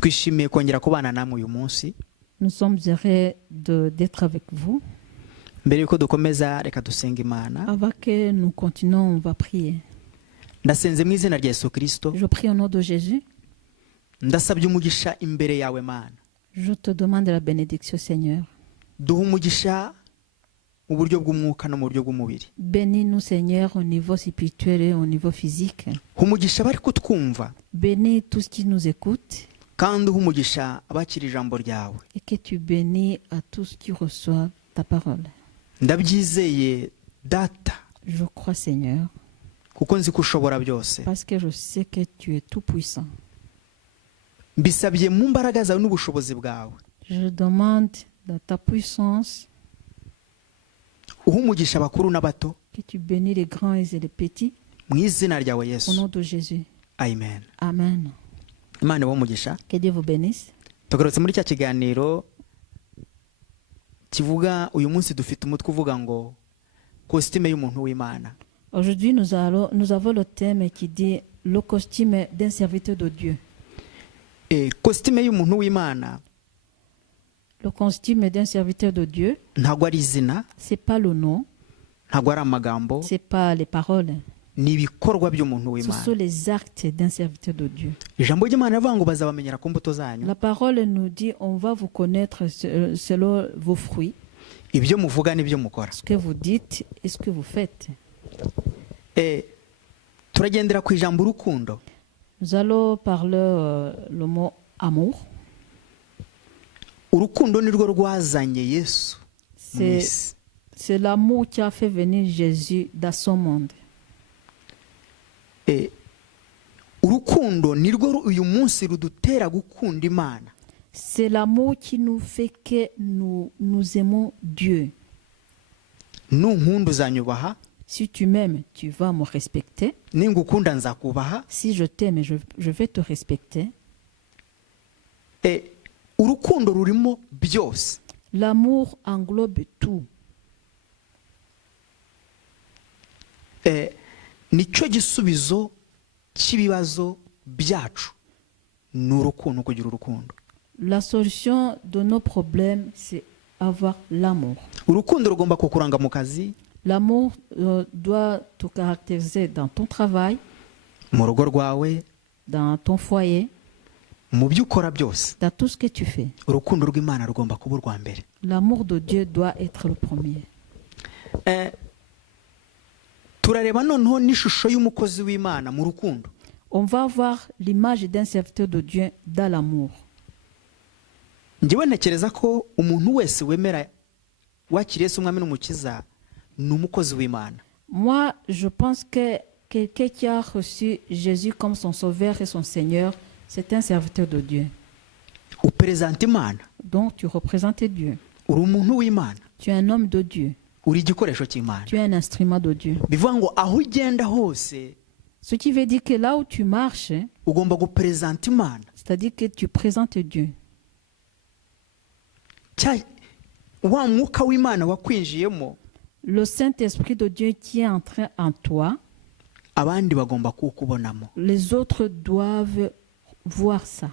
twishimiye kongera kubana namwe uyu munsi. Nous sommes heureux d'être avec vous. Mbere yuko dukomeza reka dusenga Imana. Avant que nous continuons, on va prier. Ndasenze mu izina rya Yesu Kristo. Je prie au nom de Jésus. Ndasabye umugisha imbere yawe Mana. Je te demande la bénédiction, Seigneur. Duha umugisha mu buryo bw'umwuka no mu buryo bw'umubiri. Bénis-nous, Seigneur, au niveau spirituel et au niveau physique. Umugisha bari kutwumva. Bénis tous qui nous écoutent. Kandi umugisha abakira ijambo ryawe. Et que tu bénis à tous qui reçoivent ta parole. Ndabyizeye Data. Je crois, Seigneur. Kuko nzi ko ushobora byose. Parce que je sais que tu es tout puissant. Mbisabye mu mbaraga zawe n'ubushobozi bwawe. Je demande dans ta puissance Umugisha bakuru n'abato. Que tu bénis les grands et les petits. Mu izina ryawe Yesu. Au nom de Jésus. Amen. Amen. Imana umugisha. Que Dieu vous bénisse. Tugarutse muri cya kiganiro kivuga uyu munsi dufite umutwe uvuga ngo costume y'umuntu w'Imana. Aujourd'hui nous avons le thème qui dit le costume d'un serviteur de Dieu. Costume y'umuntu w'Imana. Le costume d'un serviteur de Dieu. Ntabwo ari izina. C'est pas le nom. Ntabwo ari amagambo. C'est pas les paroles. Ni ibikorwa by'umuntu Ce w'Imana. sont les actes d'un serviteur de Dieu. Ijambo ry'Imana rivuga ngo bazabamenyera ku mbuto zanyu. La parole nous dit on va vous connaître selon vos fruits. Ibyo muvuga n'ibyo mukora. Ce que vous dites et ce que vous faites. Turagendera ku ijambo urukundo. Nous allons parler le mot amour. Urukundo nirwo rwazanye Yesu. C'est l'amour qui a fait venir Jésus dans son monde. Urukundo nirwo uyu munsi rudutera gukunda Imana. C'est l'amour qui nous fait que nous aimons Dieu. Nunkunda uzanyubaha. Si tu m'aimes, tu vas me respecter. Ningukunda nzakubaha. Si je t'aime, je vais te respecter. Urukundo rurimo byose. L'amour englobe tout. Nicyo gisubizo cy'ibibazo byacu. N'urukundo kugira urukundo. La solution de nos problèmes, c'est avoir l'amour. Urukundo rugomba kukuranga mu kazi. L'amour doit te caractériser dans ton travail, mu rugo rwawe, dans ton foyer, mu byo ukora byose. dans tout ce que tu fais. Urukundo rw'Imana rugomba kuba urwa mbere. L'amour de Dieu doit être le premier. Turareba noneho n'ishusho y'umukozi w'Imana mu rukundo. On va voir l'image d'un serviteur de Dieu dans l'amour. Njyewe ntekereza ko umuntu wese wemera wakiriye Yesu umwami n'umukiza ni umukozi w'Imana. Moi, je pense que quelqu'un qui a reçu Jésus comme son sauveur et son Seigneur, c'est un serviteur de Dieu. Uperezanta Imana. Donc tu représentes Dieu. Uri umuntu w'Imana. Tu es un homme de Dieu. Uri igikoresho cy'Imana. Tu es un instrument de Dieu. Bivuga ngo aho ugenda hose. Ce qui veut dire que là où tu marches, ugomba guperezanta Imana. C'est-à-dire que tu présentes Dieu. Wa mwuka w'Imana wakwinjiyemo. Le Saint-Esprit de Dieu qui est entré en toi, abandi bagomba kukubonamo. Les autres doivent voir ça.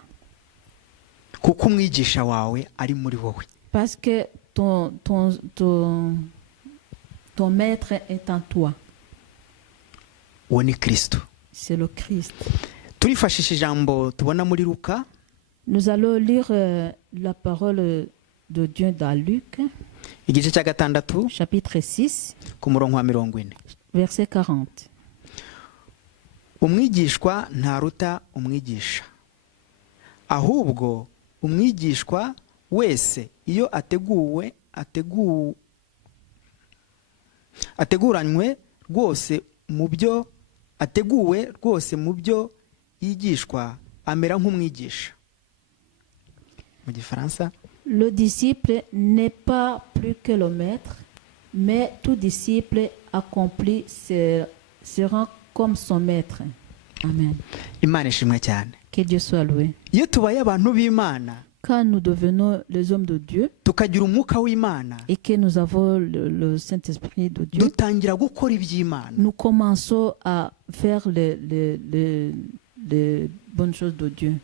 Kuko umwigisha wawe ari muri wowe. Parce que ton maître est en toi. Uwo ni Kristo. C'est le Christ. Turifashisha ijambo tubona muri Luka. Nous allons lire la parole de Dieu dans Luc. Igice cya gatandatu. Chapitre 6. Ku murongo wa 40. Verset 40. Umwigishwa ntaruta umwigisha. Ahubwo umwigishwa wese iyo ateguranywe rwose mu byo yigishwa amera nk'umwigisha. Mu Gifaransa. Le disciple n'est pas plus que le maître, mais tout disciple accompli sera comme son maître. Amen. Imana ishimwe cyane. Que Dieu soit loué. Iyo tubaye abantu b'Imana, quand nous devenons les hommes de Dieu, tukagira umwuka w'Imana, et que nous avons le Saint-Esprit de Dieu, dutangira gukora iby'Imana. Nous commençons à faire les bonnes choses de Dieu.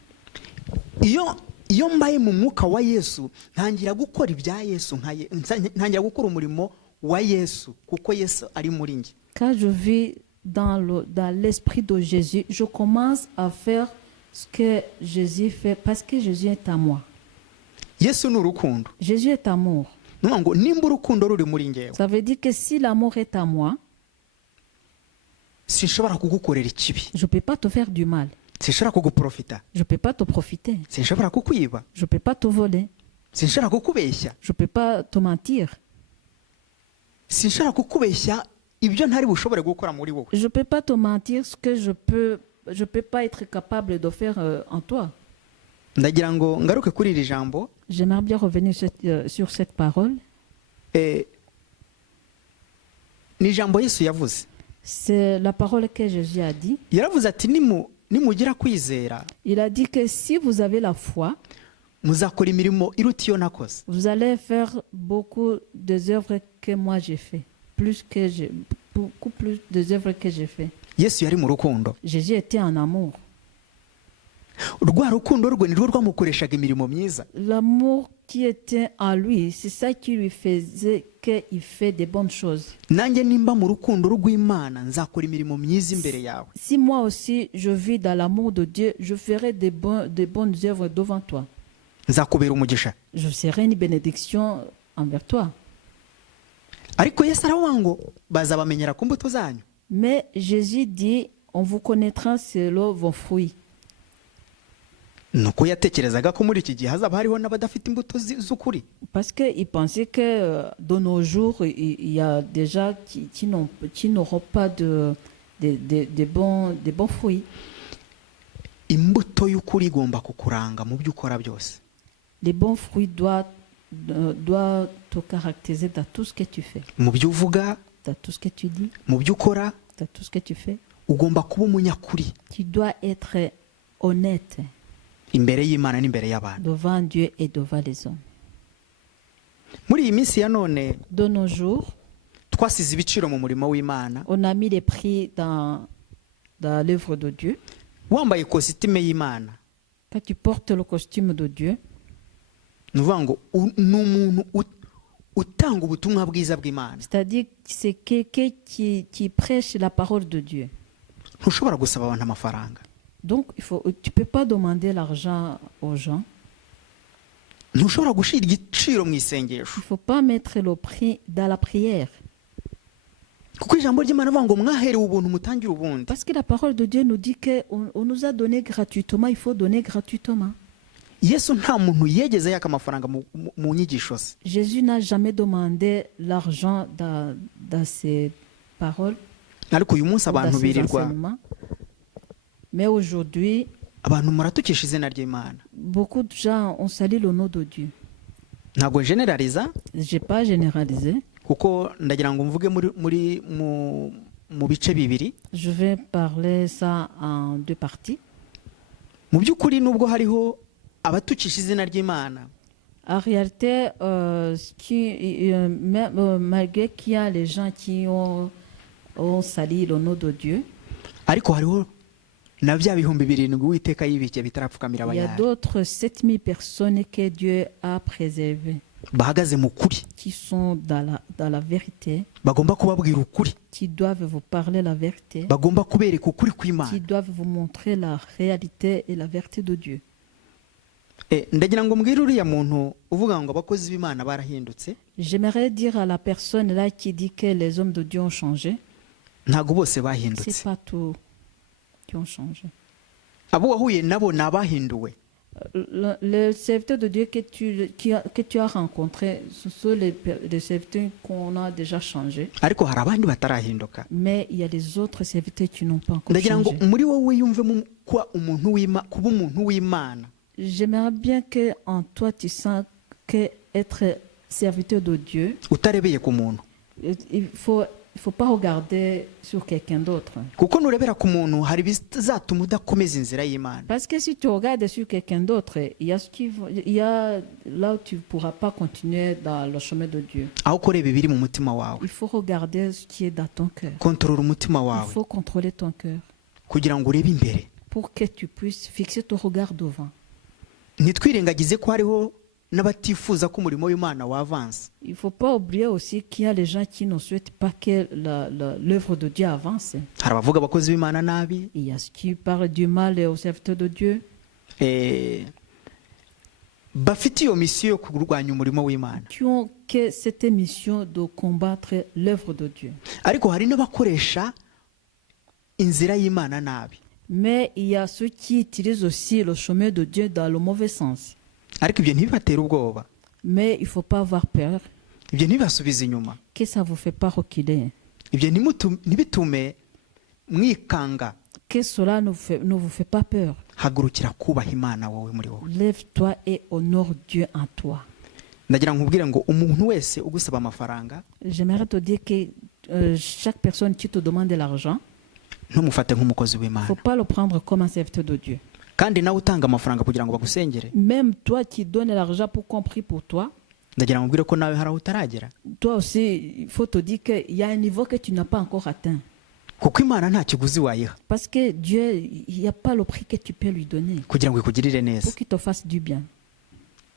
iyo mbaye mu mwuka wa Yesu ntangira gukora ibya Yesu ntangira gukora umurimo wa Yesu kuko Yesu ari muri njye. Quand je vis dans l'esprit de Jésus, je commence à faire ce que Jésus fait parce que Jésus est à moi. Yesu ni urukundo. Jésus est amour. Ngo nimba urukundo ruri muri njyewe. Ça veut dire que si l'amour est à moi, sinshobora kugukorera ikibi. je ne peux pas te faire du mal. Sinshobora kuguprofita. Je ne peux pas te profiter. Sinshobora kukwiba. Je ne peux pas te voler. Sinshobora kukubeshya. Je ne peux pas te mentir. Sinshobora kukubeshya ibyo ntari bushobore gukora muri wowe. Je ne peux pas te mentir ce que je peux pas être capable de faire en toi. Ndagira ngo ngaruke kuri iri jambo. J'aimerais bien revenir sur cette parole. Ni jambo Yesu yavuze. C'est la parole que Jésus a dit. Yaravuze ati nimugira kwizera. Il a dit que si vous avez la foi, muzakora imirimo iruta iyo nakoze. Vous allez faire beaucoup des œuvres que moi j'ai fait. Beaucoup plus des œuvres que j'ai fait. Yesu yari mu rukundo. Jésus était en amour. Rwa rukundo rwe ni rwo rwamukoreshaga imirimo myiza. L'amour qui était en lui, c'est ça qui lui faisait qu'il fait des bonnes choses. Nanjye nimba mu rukundo rw'Imana nzakora imirimo myiza imbere yawe. Si moi aussi je vis dans l'amour de Dieu, je ferai des bonnes œuvres devant toi. Nzakubera umugisha. Je serai une bénédiction envers toi. Ariko Yesu aravuga ngo bazabamenyera ku mbuto zanyu. Mais Jésus dit, on vous connaîtra selon vos fruits. Nuko yatekerezaga ko muri iki gihe hazaba hariho n'abadafite imbuto z'ukuri. Parce qu'il pensait que de nos jours, il y a des gens qui n'auront pas de bons fruits. Imbuto y'ukuri igomba kukuranga mu byo ukora byose. Les bons fruits doivent te caractériser dans tout ce que tu fais. Mu byo uvuga, dans tout ce que tu dis, mu byo ukora, dans tout ce que tu fais. Ugomba kuba umunyakuri. Tu dois être honnête. Imbere y'Imana n'imbere y'abantu. Devant Dieu et devant les hommes. Muri iyi minsi ya none, de nos jours, twasize ibiciro mu murimo w'Imana. On a mis les prix dans l'œuvre de Dieu. Wambaye ikositime y'Imana. Quand tu portes le costume de Dieu, nuvuga ngo n'umuntu utanga ubutumwa bwiza bw'Imana. C'est-à-dire c'est quelqu'un qui prêche la parole de Dieu. Ntushobora gusaba abantu amafaranga. Donc tu peux pas demander l'argent aux gens. Ntushobora gushira igiciro mu isengesho. Il faut pas mettre le prix dans la prière. Kuko ijambo ry'Imana rivuga ngo mwaherewe ubuntu mutangire ubundi. Parce que la parole de Dieu nous dit que on nous a donné gratuitement, il faut donner gratuitement. Yesu nta muntu yegeze yaka amafaranga mu nyigisho ze. Jésus n'a jamais demandé l'argent dans ses paroles. Ariko uyu munsi abantu birirwa. Mais aujourd'hui, abantu muratukisha izina ry'Imana. Beaucoup de gens ont sali le nom de Dieu. Ntabwo generaliza. J'ai pas généralisé. Kuko ndagira ngo mvuge mu bice bibiri. Je vais parler ça en deux parties. Mu by'ukuri nubwo hariho abatukisha izina ry'Imana. En réalité, malgré qu'il y a les gens qui ont sali le nom de Dieu, ariko hariho na bya bihumbi 7 Uwiteka yibikiye bitarapfukamira il y a abayari. d'autres 7000 personnes que Dieu a préservées, bahagaze mu kuri, qui sont dans la vérité, bagomba kubabwira ukuri, qui doivent vous parler la vérité, bagomba kubereka ukuri kw'Imana, qui doivent vous montrer la réalité et la vérité de Dieu. Ndagira ngo mbwire uriya muntu uvuga ngo abakozi b'Imana barahindutse. J'aimerais dire à la personne là qui dit que les hommes de Dieu ont changé. Ntago bose bahindutse. C'est pas tout qui ont changé. Abo wahuye nabo nabahinduwe. Les serviteurs de Dieu que tu as rencontrés, ce sont les serviteurs qu'on a déjà changé. Ariko hari abandi batarahinduka. Mais il y a les autres serviteurs qui n'ont pas encore Ndagira ngo changé. muri wowe yumvemo kuba umuntu w'Imana. J'aimerais bien que en toi tu sens que être serviteur de Dieu, utarebeye ku muntu. Il faut pas regarder sur quelqu'un d'autre. Kuko nurebera ku muntu hari bizatuma udakomeza inzira y'Imana. Parce que si tu regardes sur quelqu'un d'autre, il y a là où tu pourras pas continuer dans le chemin de Dieu. Aho kureba ibiri mu mutima wawe. Il faut regarder ce qui est dans ton cœur. Contrôle umutima wawe. Il faut contrôler ton cœur Kugira ngo urebe imbere. pour que tu puisses fixer ton regard devant. ntitwirengagize ko hariho n'abatifuza ko umurimo w'Imana wavansa. Il ne faut pas oublier aussi qu'il y a les gens qui ne souhaitent pas que l'œuvre de Dieu avance. Hari abavuga abakozi b'Imana nabi, Il y a ceux qui parlent du mal aux serviteurs de Dieu, bafite iyo misiyo yo kurwanya umurimo w'Imana. qui ont que cette mission de combattre l'œuvre de Dieu. Ariko hari n'abakoresha inzira y'Imana nabi. Mais il y a ceux qui utilisent aussi le chemin de Dieu dans le mauvais sens. Ariko ibyo ntibibatere ubwoba, Mais il ne faut pas avoir peur, ibyo ntibibasubize inyuma, que ça ne vous fait pas reculer, ibyo ntibitume mwikanga. que cela ne vous fait pas peur. Hagurukira kubaha Imana wowe muri wowe. Lève-toi et honore Dieu en toi. Ndagira nkubwire ngo umuntu wese ugusaba amafaranga J'aimerais te dire que chaque personne qui te demande de l'argent, ntumufate nk'umukozi il ne w'Imana. faut pas le prendre comme un serviteur de Dieu. Kandi nawe utanga amafaranga kugira ngo bagusengere, Même toi qui donnes l'argent pour qu'on prie pour toi, ndagira nkubwire ko nawe hari aho utaragera, toi aussi, il faut te dire qu'il y a un niveau que tu n'as pas encore atteint. kuko Imana nta kiguzi wayiha Parce que Dieu, il n'y a pas le prix que tu peux lui donner kugira ngo ikugirire neza. pour qu'il te fasse du bien.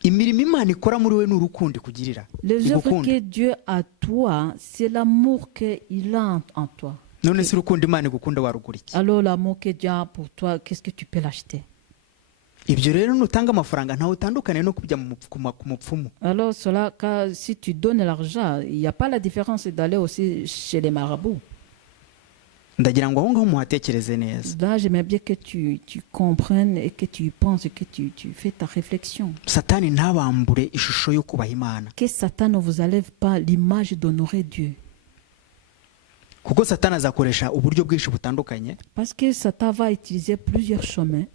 Imirimo Imana ikora muri we ni urukundo ikugirira, Les œuvres igukunda. que Dieu a toi, c'est l'amour qu'il a en toi. None se urukundo Imana igukunda warugura iki? Alors l'amour que Dieu a pour toi, qu'est-ce que tu peux l'acheter? Ibyo rero nutanga amafaranga ntawe utandukane no kujya ku mupfumu. Alors cela, si tu donnes l'argent, il n'y a pas la différence d'aller aussi chez les marabouts. Ndagira ngo aho ngaho muhatekereze neza. Là, j'aimerais bien que tu comprennes et que tu penses et que tu fais ta réflexion. Satani ntabambure ishusho yo kubaha Imana, Que Satan ne vous enlève pas l'image d'honorer Dieu. kuko Satani azakoresha uburyo bwinshi butandukanye. Parce que Satan va utiliser plusieurs chemins.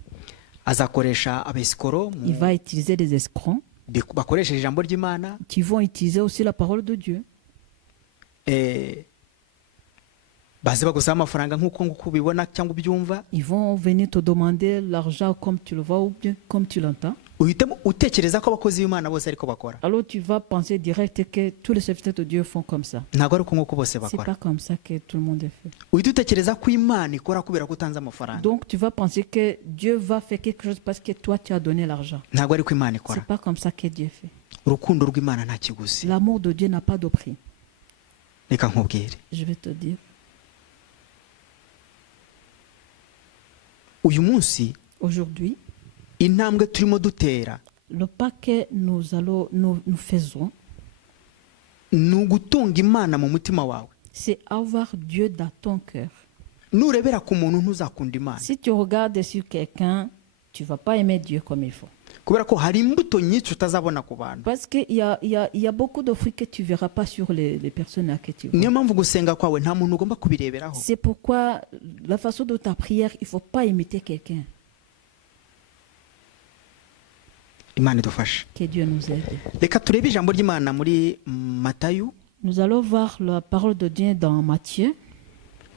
Azakoresha abesikoro Il va utiliser des escrocs bakoresheje ijambo ry'Imana, qui vont utiliser aussi la parole de Dieu. baze bagusaba amafaranga nk'uko ubibona cyangwa ubyumva, Ils vont venir te demander l'argent comme tu le vois ou bien comme tu l'entends. uhitemo utekereza ko abakozi b'Imana bose ariko bakora. Alors tu vas penser direct que tous les serviteurs de Dieu font comme ça. Ntabwo ari uko nk'uko bose C'est bakora. pas comme ça que tout le monde est fait. Uhita utekereza ko Imana ikora kubera ko utanze amafaranga. Donc tu vas penser que Dieu va faire quelque chose parce que toi tu as donné l'argent. Ntabwo ari ko Imana ikora. C'est pas comme ça que Dieu fait. Urukundo rw'Imana nta kiguzi. L'amour de Dieu n'a pas de prix. Reka nkubwire, Je vais te dire. uyu munsi Aujourd'hui, intambwe turimo dutera le pas que nous faisons, ni ugutunga Imana mu mutima wawe. c'est avoir Dieu dans ton cœur. Nurebera ku muntu ntuzakunda Imana, Si tu regardes sur quelqu'un, tu ne vas pas aimer Dieu comme il faut. kubera ko hari imbuto nyinshi utazabona ku bantu. Parce qu'il y a beaucoup de fruits que tu ne verras pas sur les personnes à qui tu vois. Niyo mpamvu gusenga kwawe nta muntu ugomba kubireberaho. C'est pourquoi la façon de ta prière, il ne faut pas imiter quelqu'un. Imana idufashe. Que Dieu nous aide. Reka turebe ijambo ry'Imana muri Matayo Nous allons voir la parole de Dieu dans Matthieu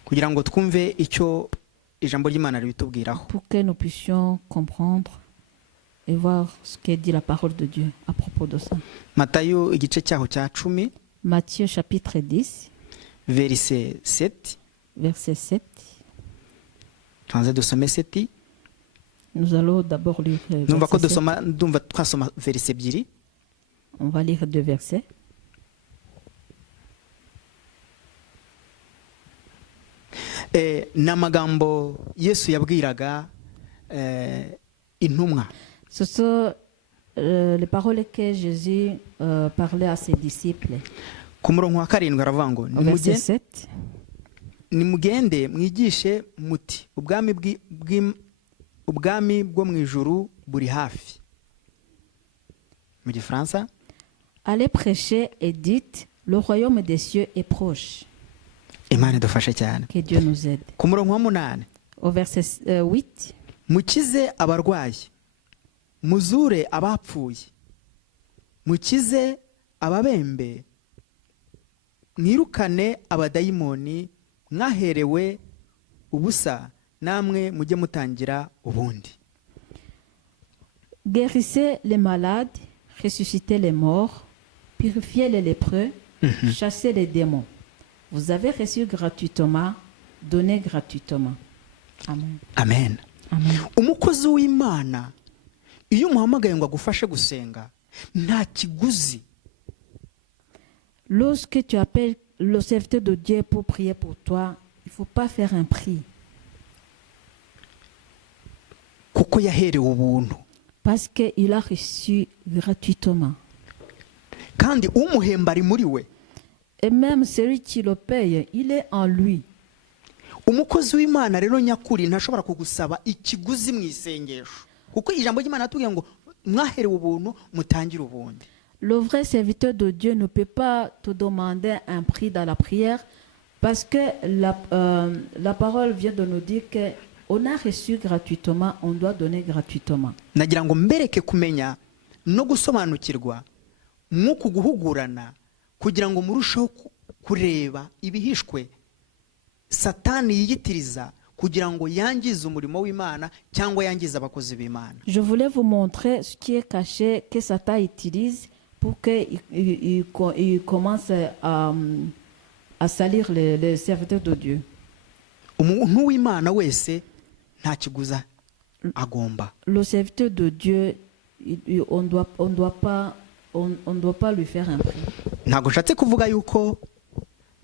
kugira ngo twumve icyo ijambo ry'Imana ribitubwiraho. pour que nous puissions comprendre et voir ce que dit la parole de Dieu à propos de ça. Matayo igice cyaho cya 10 Matthieu chapitre 10, verset 7. verset 7. Tuanze dusome 7. Nous allons d'abord lire Numva ko verset 7. ndumva twasoma verset ebyiri. On va lire 2 versets. Ni amagambo Yesu yabwiraga intumwa. Ce sont les paroles que Jésus parlait à ses disciples. Ku murongo wa 7 aravuga ngo Au verset 7, nimugende mwigishe muti ubwami bwo mu ijuru buri hafi. Mu Gifaransa, allez prêcher et dites, le royaume des cieux est proche. Imana idufashe cyane. Que Dieu nous aide. Ku murongo wa 8, Au verset 8, mukize abarwayi, muzure abapfuye, mukize ababembe, mwirukane abadayimoni, mwaherewe ubusa, namwe mujye mutangira ubundi. guérissez les malades, ressuscitez les morts, purifiez les lépreux, chassez les démons. Vous avez reçu gratuitement, donnez gratuitement. Amen. Amen. Amen. Umukozi w'Imana iyo umuhamagaye ngo agufashe gusenga nta kiguzi. Lorsque tu appelles le serviteur de Dieu pour prier pour toi, il ne faut pas faire un prix. Kuko yaherewe ubuntu. Parce qu'il a reçu gratuitement. Kandi umuhemba ari muri we. Et même celui qui le paye, il est en lui. Umukozi w'Imana rero nyakuri ntashobora kugusaba ikiguzi mu isengesho. Kuko ijambo ry'Imana atubwiye ngo mwaherewe ubuntu mutangire ubundi. Le vrai serviteur de Dieu ne peut pas te demander un prix dans la prière parce que la parole vient de nous dire qu'on a reçu gratuitement, on doit donner gratuitement. Nagira ngo mbereke kumenya no gusobanukirwa nk'uku guhugurana kugira ngo murusheho kureba ibihishwe Satani yiyitiriza kugira ngo yangize umurimo w'Imana cyangwa yangize abakozi b'Imana. Je voulais vous montrer ce qui est caché que Satan utilise pour qu'il commence à salir les serviteurs de Dieu. Umuntu w'Imana wese nta kiguza agomba. Le serviteur de Dieu, on doit pas lui faire un prix. Ntago nshatse kuvuga yuko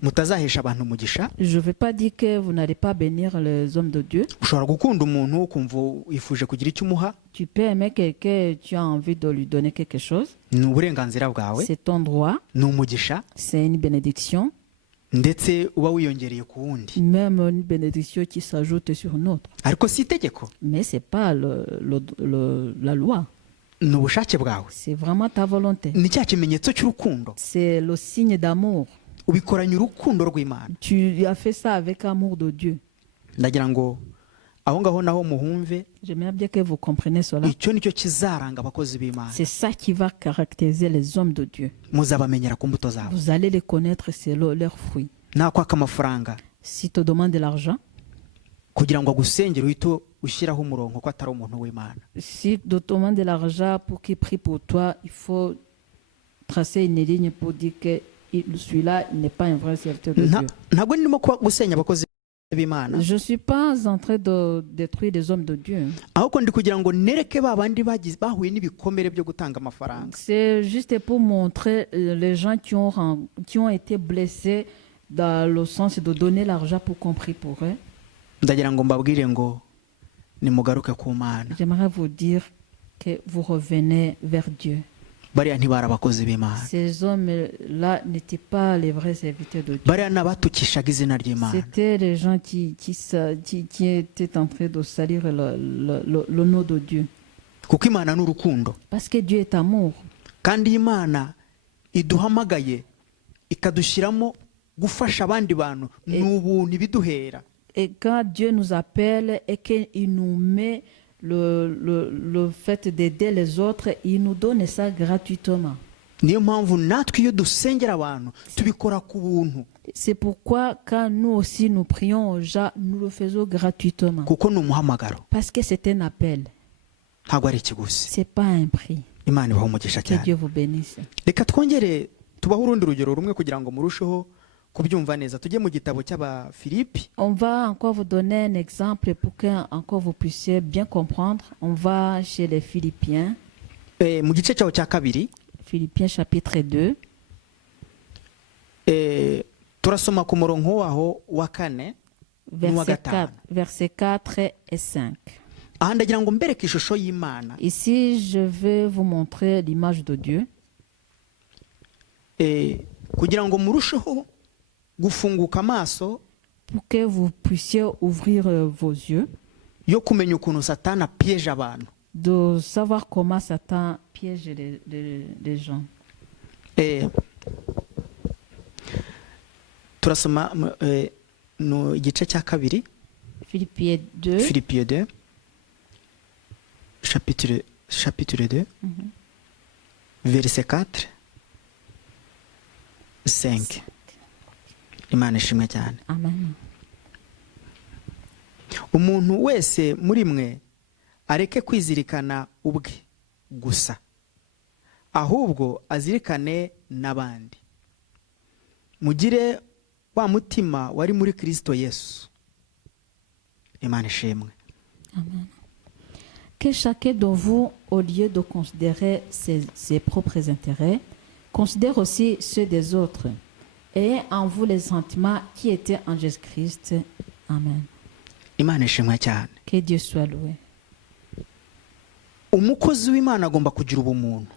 mutazahesha abantu umugisha. Je ne veux pas dire que vous n'allez pas bénir les hommes de Dieu. Ushobora gukunda umuntu ukumva wifuje kugira icyo umuha. Tu peux aimer quelqu'un, tu as envie de lui donner quelque chose. Ni uburenganzira bwawe. C'est ton droit. Ni umugisha. C'est une bénédiction. Ndetse uba wiyongereye ku wundi. Même une bénédiction qui s'ajoute sur une autre. Ariko si itegeko. Mais c'est pas la loi. Ni ubushake bwawe. C'est vraiment ta volonté. Ni cya kimenyetso cy'urukundo. C'est le signe d'amour. Ubikoranye urukundo rw'Imana. Tu as fait ça avec amour de Dieu. Ndagira ngo aho ngaho naho muhumve. J'aimerais bien que vous compreniez cela. Icyo nicyo kizaranga abakozi b'Imana. C'est ça qui va caractériser les hommes de Dieu. Muzabamenyera ku mbuto zabo. Vous allez les connaître selon leurs fruits. Nakwaka amafaranga. Si te demande de l'argent, kugira ngo agusengere uhite ushyiraho umurongo ko atari umuntu w'Imana. Si te demande de l'argent pour qu'il prie pour toi, il faut tracer une ligne pour dire que celui-là n'est pas un vrai serviteur de Dieu. Ntabwo ndimo gusenya abakozi b'Imana. Je ne suis pas en train de détruire des hommes de Dieu. Ahubwo ndi kugira ngo nereke babandi bahuye n'ibikomere byo gutanga amafaranga. C'est juste pour montrer les gens qui ont été blessés dans le sens de donner l'argent pour qu'on prie pour eux. Ndagira ngo mbabwire ngo nimugaruke ku Mana. J'aimerais vous dire que vous revenez vers Dieu. Bariya ntibari abakozi b'Imana. Ces hommes-là n'étaient pas les vrais serviteurs de Dieu. Bariya n'abatukishaga izina ry'Imana. C'était les gens qui étaient en train de salir le nom de Dieu. Kuko Imana ni urukundo. Parce que Dieu est amour. Kandi Imana iduhamagaye ikadushyiramo gufasha abandi bantu n'ubuntu ibiduhera. Et quand Dieu nous appelle et qu'il nous met le fait d'aider les autres, il nous donne ça gratuitement. Niyo mpamvu natwe iyo dusengera abantu tubikora ku buntu. C'est pourquoi quand nous aussi nous prions aux gens, nous le faisons gratuitement. Kuko ni umuhamagaro. Parce que c'est un appel. Ntabwo ari ikiguzi. C'est pas un prix. Imana ibahe umugisha Que cyane. Dieu vous bénisse. Reka twongere tubaho urundi rugero rumwe kugira ngo murusheho kubyumva neza. Tujye mu gitabo cy'Abafilipi. On va encore vous donner un exemple pour que encore vous puissiez bien comprendre. On va chez les Philippiens. Mu gice cyaho cya kabiri. Philippiens chapitre 2. Turasoma ku murongo waho wa 4 n'uwa 5. Versets 4 et 5. Aha ndagira ngo mbereke ishusho y'Imana. Ici, je vais vous montrer l'image de Dieu. Kugira ngo murusheho gufunguka amaso. Pour que vous puissiez ouvrir vos yeux. Yo kumenya ukuntu Satani piège abantu. De savoir comment Satan piège les gens. Turasoma no igice cya kabiri. Philippiens 2. Philippiens 2. Chapitre 2. Verset 4. 5. Imana ishimwe cyane. Amen. Umuntu wese muri mwe areke kwizirikana ubwe gusa, ahubwo azirikane n'abandi. Mugire wa mutima wari muri Kristo Yesu. Imana ishimwe. Amen. Que chacun de vous, au lieu de considérer ses propres intérêts, considère aussi ceux des autres. Ayez en vous les sentiments qui étaient en Jésus-Christ. Amen. Imana ishimwe cyane. Que Dieu soit loué. Umukozi w'Imana agomba kugira ubumuntu.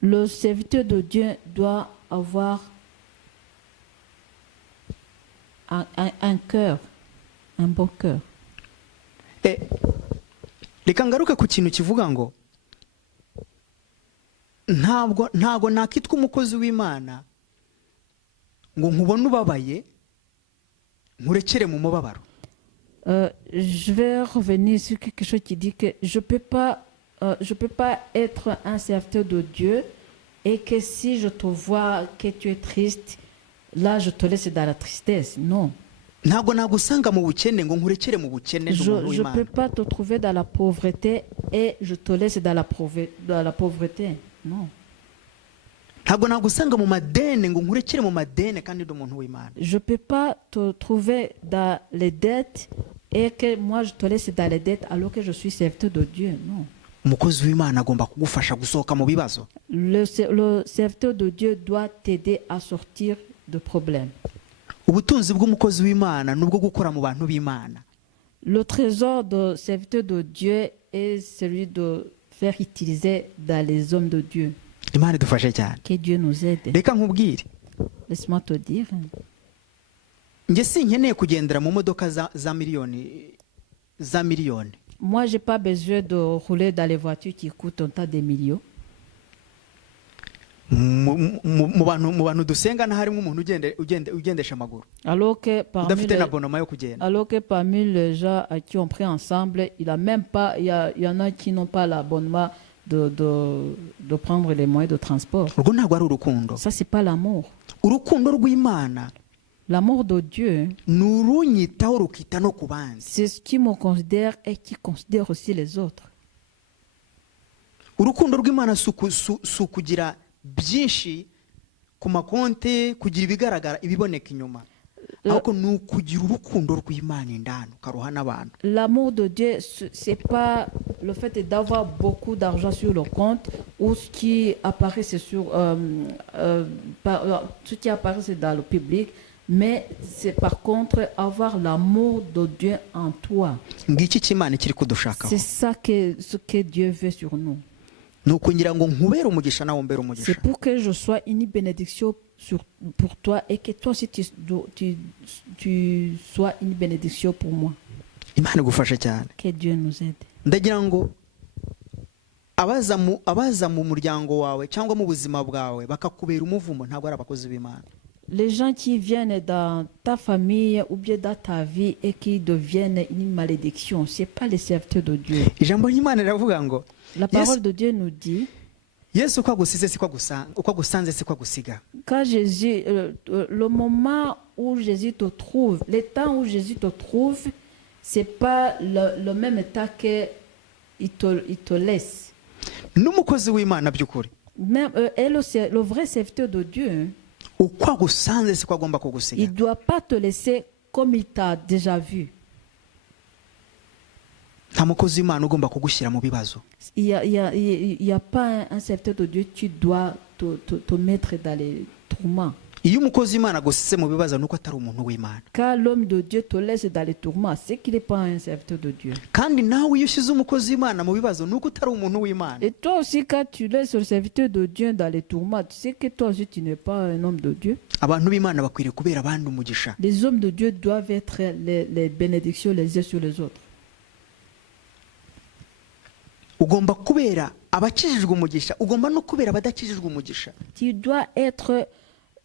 Le serviteur de Dieu doit avoir un cœur, un bon cœur. Reka ngaruke ku kintu kivuga ngo ntabwo nakitwa umukozi w'Imana ngo nkubone ubabaye nkurekere mu mubabaro. Je vais revenir sur quelque chose qui dit que je peux pas être un serviteur de Dieu et que si je te vois que tu es triste, là je te laisse dans la tristesse. Non. Ntabwo nagusanga mu bukene ngo nkurekere mu bukene n'umuntu Je w'Imana. peux pas te trouver dans la pauvreté et je te laisse dans la pauvreté. Non. Ntabwo nagusanga mu madene ngo nkurekere mu madene kandi n'umuntu w'Imana. Je peux pas te trouver dans les dettes et que moi je te laisse dans les dettes alors que je suis serviteur de Dieu. Non. Umukozi w'Imana agomba kugufasha gusohoka mu bibazo. Le serviteur de Dieu doit t'aider à sortir de problèmes. Ubutunzi bw'umukozi w'Imana nubwo gukora mu bantu b'Imana. Le trésor de serviteur de Dieu est celui de faire utiliser dans les hommes de Dieu. Imana idufashe cyane. Que Dieu nous aide. Reka nkubwire. Laisse-moi te dire. Nge sinkeneye kugendera mu modoka za miliyoni. Moi, j'ai pas besoin de rouler dans les voitures qui coûtent un tas de millions. Mu bantu dusenga harimo umuntu ugendesha amaguru. Alors que parmi les gens à qui on prie ensemble, il y en a qui n'ont pas l'abonnement de prendre les moyens de transport. Ça, c'est pas l'amour. L'amour de Dieu, c'est ce qui me considère et qui considère aussi les autres. Urukundo rw'Imana sukugira byinshi ku makonte kugira ibigaragara ibiboneka inyuma. Ahubwo nukugira urukundo rw'Imana indani ukaruha n'abantu. L'amour de Dieu, c'est pas le fait d'avoir beaucoup d'argent sur le compte ou ce qui apparaît ce qui apparaît dans le public, mais c'est par contre avoir l'amour de Dieu en toi. C'est ça ce que Dieu veut sur nous. C'est pour que je sois une bénédiction pour toi et que toi aussi tu sois une bénédiction pour moi. Que Dieu nous aide. Abaza mu muryango wawe cyangwa mu buzima bwawe bakakubera umuvumo ntabwo ari abakozi b'Imana. Les gens qui viennent dans ta famille ou bien dans ta vie et qui deviennent une malédiction, ce n'est pas les serviteurs de Dieu. La parole de Dieu nous dit, quand Jésus, le moment où Jésus te trouve, le temps où Jésus te trouve, ce n'est pas le même temps qu'il te laisse. Même, et le vrai serviteur de Dieu, il ne doit pas te laisser comme il t'a déjà vu. Il n'y a pas un serviteur de Dieu, tu dois te mettre dans les tourments. Car l'homme de Dieu te laisse dans les tourments, c'est qu'il n'est pas un serviteur de Dieu. Et toi aussi, quand tu laisses le serviteur de Dieu dans les tourments, tu sais que toi aussi tu n'es pas un homme de Dieu. Les hommes de Dieu doivent être les bénédictions les uns sur les autres. Tu dois être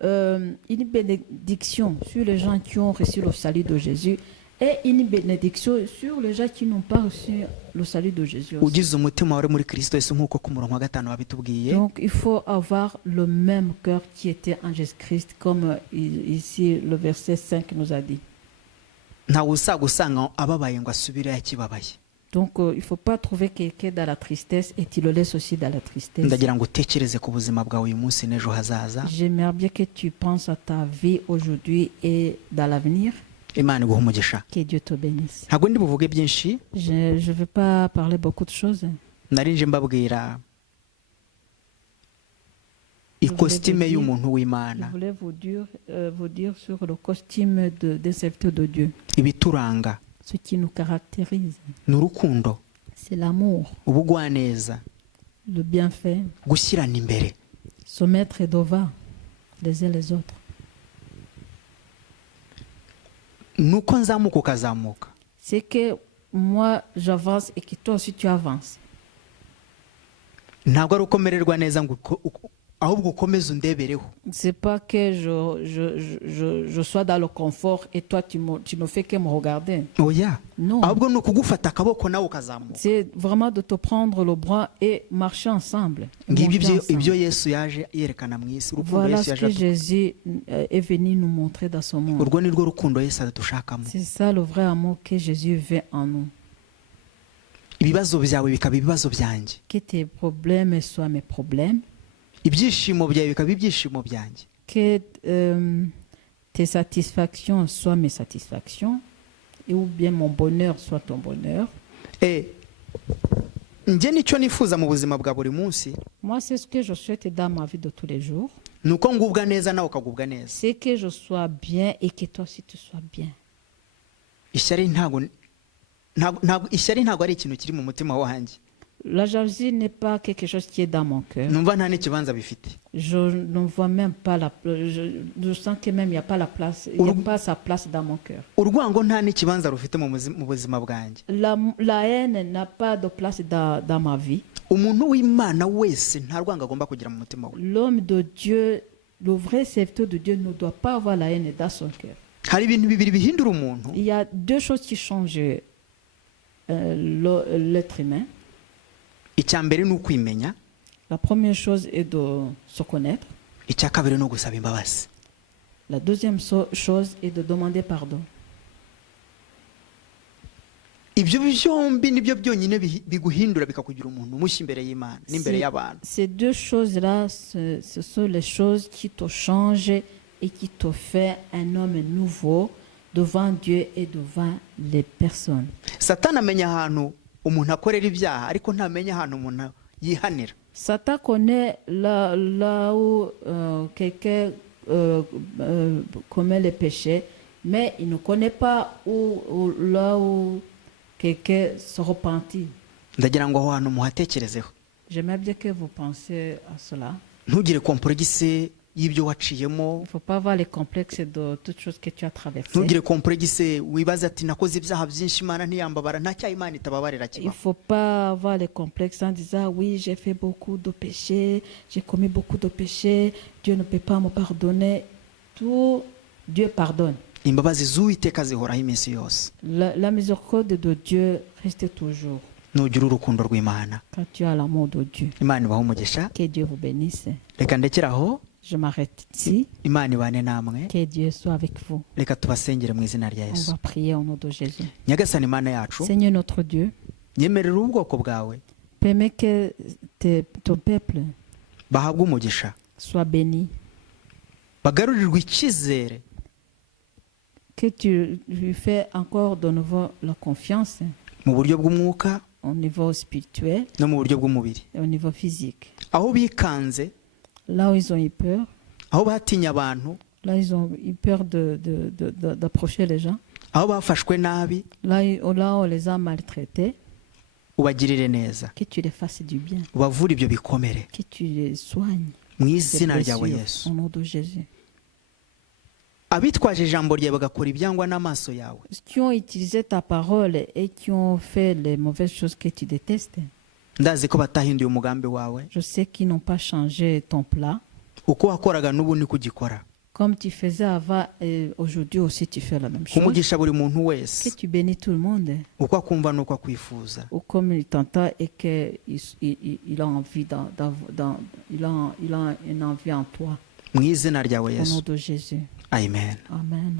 une bénédiction sur les gens qui ont reçu le salut de Jésus et une bénédiction sur les gens qui n'ont pas reçu le salut de Jésus aussi. Donc il faut avoir le même cœur qui était en Jésus-Christ, comme ici le verset 5 nous a dit. Donc il ne faut pas trouver quelqu'un dans la tristesse et tu le laisses aussi dans la tristesse. J'aimerais bien que tu penses à ta vie aujourd'hui et dans l'avenir. imana iguha umugisha. Que Dieu te bénisse. Ntabwo ndi buvuge byinshi, Je ne vais pas parler beaucoup de choses. nari nje mbabwira ikositime y'umuntu Je w'Imana, voulais vous dire sur le costume des serviteurs de Dieu. ibituranga Ce qui nous caractérise, ni urukundo, c'est l'amour, ubugwaneza, le bienfait, gushyirana imbere. se mettre devant les uns les autres. Nuko nzamuka ukazamuka, C'est que moi j'avance et que toi aussi tu avances. ntabwo ari ukomererwa neza ngo ahubwo ukomeze undebereho. C'est pas que je sois dans le confort et toi tu ne fais que me regarder. Oya, Non. ahubwo ni ukugufata akaboko nawe ukazamuka. C'est vraiment de te prendre le bras et marcher ensemble. Ngibyo monter ensemble. ibyo Yesu yaje yerekana mu isi, urukundo Voilà Yesu ce yaje que adu- Jésus est venu nous montrer dans ce monde. urwo ni rwo rukundo Yesu adushakamo. C'est ça le vrai amour que Jésus veut en nous. Ibibazo byawe bikaba ibibazo byanjye, Que tes problèmes soient mes problèmes. ibyishimo byawe bikaba ibyishimo byanjye. Que tes satisfactions soient mes satisfactions. Et ou bien mon bonheur soit ton bonheur. Njye nicyo nifuza mu buzima bwa buri munsi, Moi, c'est ce que je souhaite dans ma vie de tous les jours. ni uko ngubwa neza nawe ukagubwa neza. C'est que je sois bien et que toi aussi tu sois bien. Ishyari ishyari ntabwo ari ikintu kiri mu mutima wanjye, La jalousie n'est pas quelque chose qui est dans mon cœur. numva nta n'ikibanza bifite. Je ne vois même pas je sens que même il n'y a pas la place, il n'y a pas sa place dans mon cœur. Urwango nta n'ikibanza rufite mu buzima bwanjye. La haine n'a pas de place dans ma vie. Umuntu w'Imana wese nta rwango agomba kugira mu mutima we. L'homme de Dieu, le vrai serviteur de Dieu ne doit pas avoir la haine dans son cœur. Hari ibintu bibiri bihindura umuntu. Il y a deux choses qui changent l'être humain. Icya mbere ni ukwimenya, La première chose est de se connaître. icya kabiri ni ugusaba imbabazi. La deuxième chose est de demander pardon. Ibyo byombi nibyo byonyine biguhindura bikakugira umuntu mushya imbere y'Imana n'imbere y'abantu. Ces deux choses-là, ce sont les choses qui te changent et qui te fait un homme nouveau devant Dieu et devant les personnes. Satani amenya ahantu umuntu akorera ibyaha, ariko ntamenya ahantu umuntu yihanira. Satan connaît là où quelqu'un commet les péchés, mais il ne connaît pas là où quelqu'un se repentit. Ndagira ngo aho hantu muhatekerezeho. J'aimerais bien que vous pensiez à cela. Ntugire komporogise y'ibyo waciyemo. Il ne faut pas avoir les complexes de toutes choses que tu as traversées. Ntugire komporogise wibaza ati nakoze ibyaha byinshi Imana ntiyambabara, nta cyaha Imana itababarira Il ne kibaho. faut pas avoir les complexes en disant oui, j'ai fait beaucoup de péchés, j'ai commis beaucoup de péchés, Dieu ne peut pas me pardonner. Tout, Dieu pardonne. Imbabazi z'Uwiteka zihoraho iminsi yose. La miséricorde de Dieu reste toujours Nugira urukundo rw'Imana. quand tu as l'amour de Dieu. Imana ibahe umugisha. Que Dieu vous bénisse. Reka ndekeraho. Je m'arrête ici. Imana ibane namwe. Que Dieu soit avec vous. Reka tubasengere mu izina rya On Yesu. va prier au nom de Jésus. Nyagasani Imana yacu, Seigneur notre Dieu, nyemerera ubwoko bwawe permets que ton peuple bahabwe umugisha, soit béni. bagarurirwe icyizere, Que tu lui fais encore de nouveau la confiance mu buryo bw'umwuka au niveau spirituel no mu buryo bw'umubiri. et au niveau physique. Aho bikanze, Là où ils ont eu peur, aho batinya abantu, là ils ont eu peur d'approcher les gens, aho bafashwe nabi, là où on les a maltraités, ubagirire neza, que tu les fasses du bien, ubavure ibyo bikomere que tu les soignes. mu Ces izina ryawe blessures, Yesu. au nom de Jésus. Abitwaje ijambo ryawe bagakora ibyangwa n'amaso yawe, Qui ont utilisé ta parole et qui ont fait les mauvaises choses que tu détestes, ndazi ko batahinduye umugambi wawe. je sais qu'ils n'ont pas changé ton plat. Uko wakoraga n'ubu niko ugikora. Comme tu faisais avant, et aujourd'hui aussi tu fais la même chose. Umugisha buri muntu Que wese tu bénis tout le monde. uko akumva n'uko akwifuza. Ou comme il t'entend et qu'il a envie il a une envie en toi. Mu izina ryawe Au nom Yesu. de Jésus. Amen. Amen.